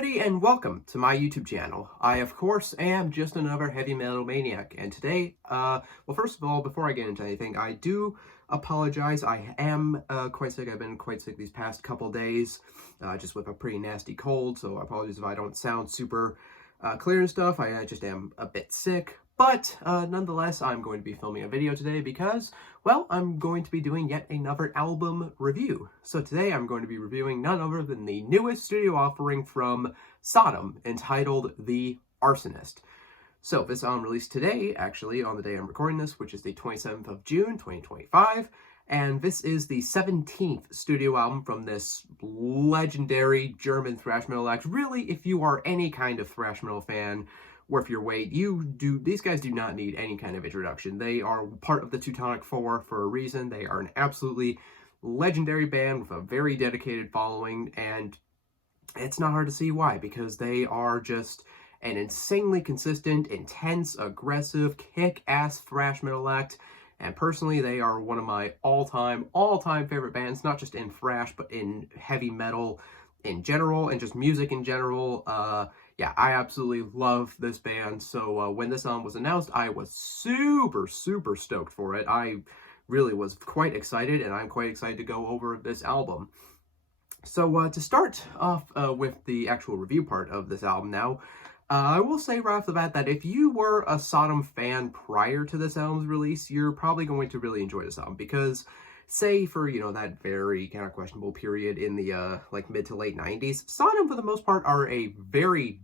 everybody, and welcome to my YouTube channel. I, of course, am just another heavy metal maniac, and today, well, first of all, before I get into anything, I do apologize. I am quite sick. I've been quite sick these past couple days, just with a pretty nasty cold, so I apologize if I don't sound super clear and stuff. I just am a bit sick. But nonetheless, I'm going to be filming a video today because, well, I'm going to be doing yet another album review. So today I'm going to be reviewing none other than the newest studio offering from Sodom, entitled The Arsonist. So this album released today, actually, on the day I'm recording this, which is the 27th of June, 2025. And this is the 17th studio album from this legendary German thrash metal act. Really, if you are any kind of thrash metal fan, worth your weight, these guys do not need any kind of introduction. They are part of the Teutonic Four for a reason. They are an absolutely legendary band with a very dedicated following, and it's not hard to see why, because they are just an insanely consistent, intense, aggressive, kick-ass thrash metal act. And personally, they are one of my all-time favorite bands, not just in thrash, but in heavy metal in general, and just music in general. Yeah, I absolutely love this band. So when this album was announced, I was super stoked for it. I really was quite excited, and I'm quite excited to go over this album. So to start off with the actual review part of this album now, I will say right off the bat that if you were a Sodom fan prior to this album's release, you're probably going to really enjoy this album, because say for, you know, that very kind of questionable period in the like mid to late 90s, Sodom for the most part are a very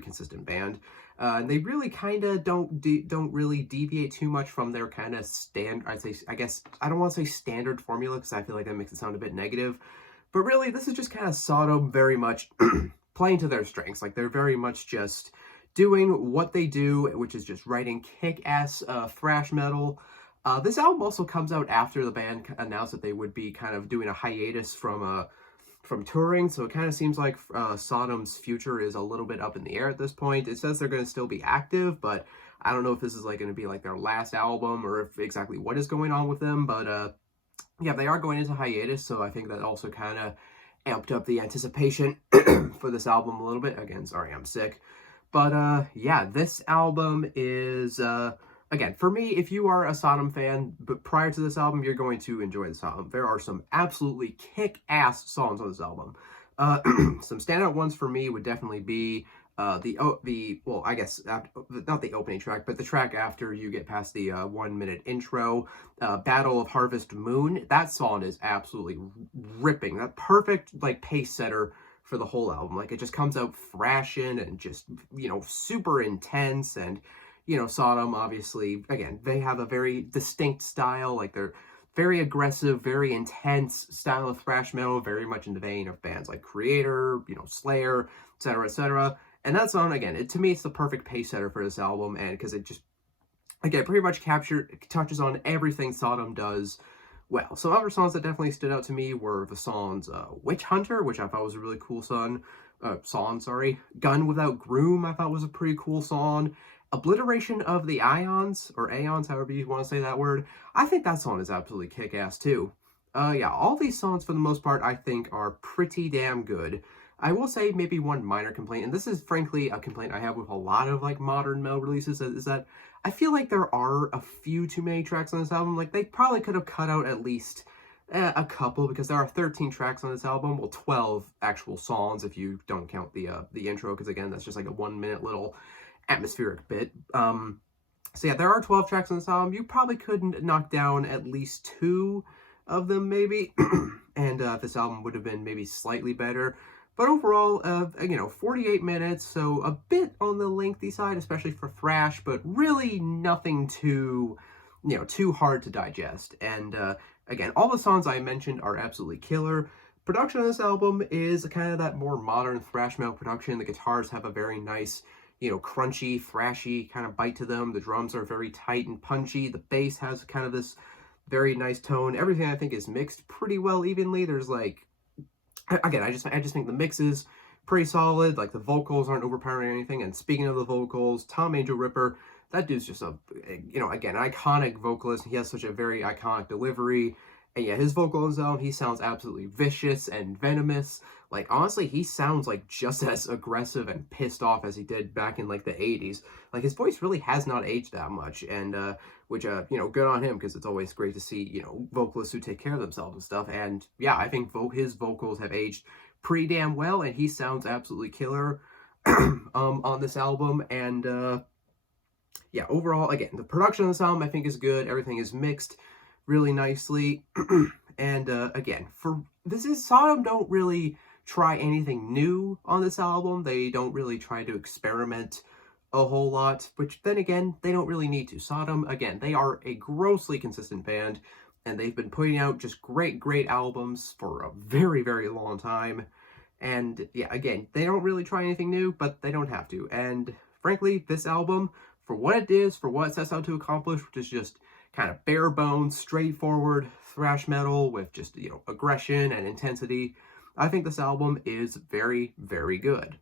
consistent band. And they really kind of don't really deviate too much from their kind of I guess I don't want to say standard formula, because I feel like that makes it sound a bit negative. But really, this is just kind of Sodom very much playing to their strengths. Like, they're very much just doing what they do, which is just writing kick-ass thrash metal. This album also comes out after the band announced that they would be kind of doing a hiatus from touring, so it kind of seems like Sodom's future is a little bit up in the air at this point. It says they're going to still be active, but I don't know if this is like going to be like their last album, or if exactly what is going on with them. But yeah, they are going into hiatus, so I think that also kind of amped up the anticipation for this album a little bit. Again, sorry, I'm sick. But yeah, this album is again, for me, if you are a Sodom fan, but prior to this album, you're going to enjoy this album. There are some absolutely kick-ass songs on this album. Some standout ones for me would definitely be well, I guess, not the opening track, but the track after you get past the 1-minute intro, Battle of Harvest Moon. That song is absolutely ripping. That perfect, like, pace setter for the whole album. Like, it just comes out thrashing and just, you know, super intense. And you know, Sodom, obviously, again, they have a very distinct style. Like, they're very aggressive, very intense style of thrash metal, very much in the vein of bands like Creator, you know, Slayer, etc., etc. And that song, again, to me, it's the perfect pace setter for this album, and because it just, again, pretty much touches on everything Sodom does well. Some other songs that definitely stood out to me were the songs Witch Hunter, which I thought was a really cool song. Gun Without Groom, I thought was a pretty cool song. Obliteration of the Ions, or Aeons, however you want to say that word. I think that song is absolutely kick-ass too. Yeah, all these songs, for the most part, I think are pretty damn good. I will say maybe one minor complaint, and this is frankly a complaint I have with a lot of like modern metal releases, is that I feel like there are a few too many tracks on this album. Like, they probably could have cut out at least a couple, because there are 13 tracks on this album. Well, 12 actual songs if you don't count the intro, because again, that's just like a 1-minute little atmospheric bit. So yeah, there are 12 tracks on this album. You probably could knock down at least 2 of them, maybe, and this album would have been maybe slightly better. But overall, you know, 48 minutes, so a bit on the lengthy side, especially for thrash, but really nothing too, you know, too hard to digest. And again, all the songs I mentioned are absolutely killer. Production on this album is kind of that more modern thrash metal production. The guitars have a very nice, you know, crunchy, thrashy kind of bite to them. The drums are very tight and punchy. The bass has kind of this very nice tone. Everything, I think, is mixed pretty well evenly. There's like, again, I just think the mix is pretty solid. Like, the vocals aren't overpowering or anything. And speaking of the vocals, Tom Angel Ripper, that dude's just a, you know, again, iconic vocalist. He has such a very iconic delivery. And yeah, his vocal on his own, he sounds absolutely vicious and venomous. Like, honestly, he sounds like just as aggressive and pissed off as he did back in like the 80s. Like, his voice really has not aged that much, and which good on him, because it's always great to see, vocalists who take care of themselves and stuff. And yeah, I think his vocals have aged pretty damn well, and he sounds absolutely killer on this album. And yeah, overall, again, the production of this album I think is good. Everything is mixed really nicely. And again, Sodom don't really try anything new on this album. They don't really try to experiment a whole lot, which then again, they don't really need to. Sodom, again, they are a grossly consistent band, and they've been putting out just great albums for a very, very long time. And yeah, again, they don't really try anything new, but they don't have to. And frankly, this album, for what it is, for what it sets out to accomplish, which is just kind of bare bones, straightforward thrash metal with just, aggression and intensity, I think this album is very, very good.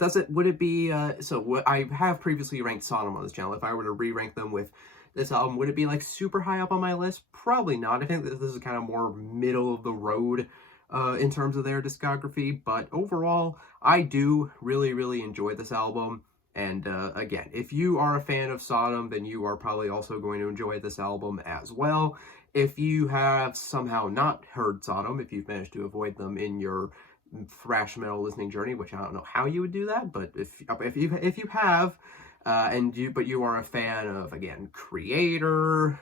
Would it be, what I have previously ranked Sodom on this channel. If I were to re-rank them with this album, would it be like super high up on my list? Probably not. I think that this is kind of more middle of the road in terms of their discography, but overall, I do really, really enjoy this album. And again, if you are a fan of Sodom, then you are probably also going to enjoy this album as well. If you have somehow not heard Sodom, if you've managed to avoid them in your thrash metal listening journey, which I don't know how you would do that, but if you have, but you are a fan of, again, Creator,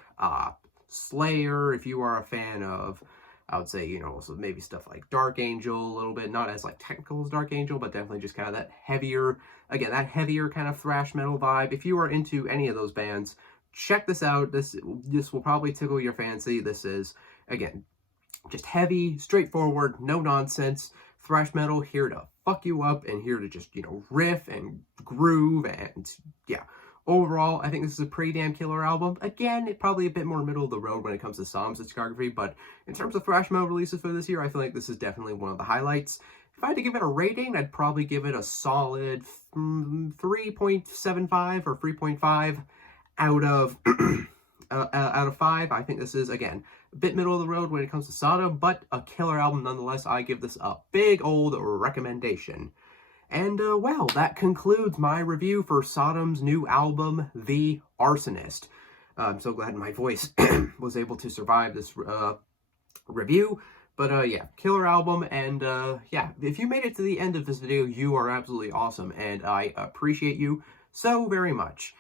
Slayer, if you are a fan of, I would say, so maybe stuff like Dark Angel a little bit, not as like technical as Dark Angel, but definitely just kind of that heavier kind of thrash metal vibe. If you are into any of those bands, check this out. This will probably tickle your fancy. This is, again, just heavy, straightforward, no nonsense thrash metal, here to fuck you up and here to just, riff and groove. And yeah, overall, I think this is a pretty damn killer album. Again, it's probably a bit more middle of the road when it comes to Sodom's discography, but in terms of thrash metal releases for this year, I feel like this is definitely one of the highlights. If I had to give it a rating, I'd probably give it a solid 3.75 or 3.5 out of out of 5. I think this is, again, a bit middle of the road when it comes to Sodom, but a killer album nonetheless. I give this a big old recommendation. And, well, that concludes my review for Sodom's new album, The Arsonist. I'm so glad my voice was able to survive this review. But, yeah, killer album. And, yeah, if you made it to the end of this video, you are absolutely awesome. And I appreciate you so very much.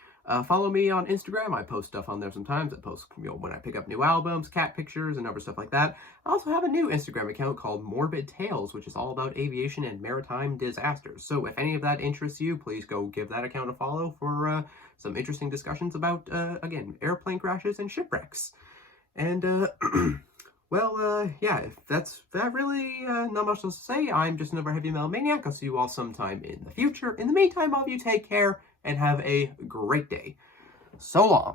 Follow me on Instagram. I post stuff on there sometimes. I post, when I pick up new albums, cat pictures, and other stuff like that. I also have a new Instagram account called Morbid Tales, which is all about aviation and maritime disasters. So if any of that interests you, please go give that account a follow for some interesting discussions about, again, airplane crashes and shipwrecks. And, well, yeah, if that's really not much else to say. I'm just another heavy metal maniac. I'll see you all sometime in the future. In the meantime, all of you take care and have a great day. So long.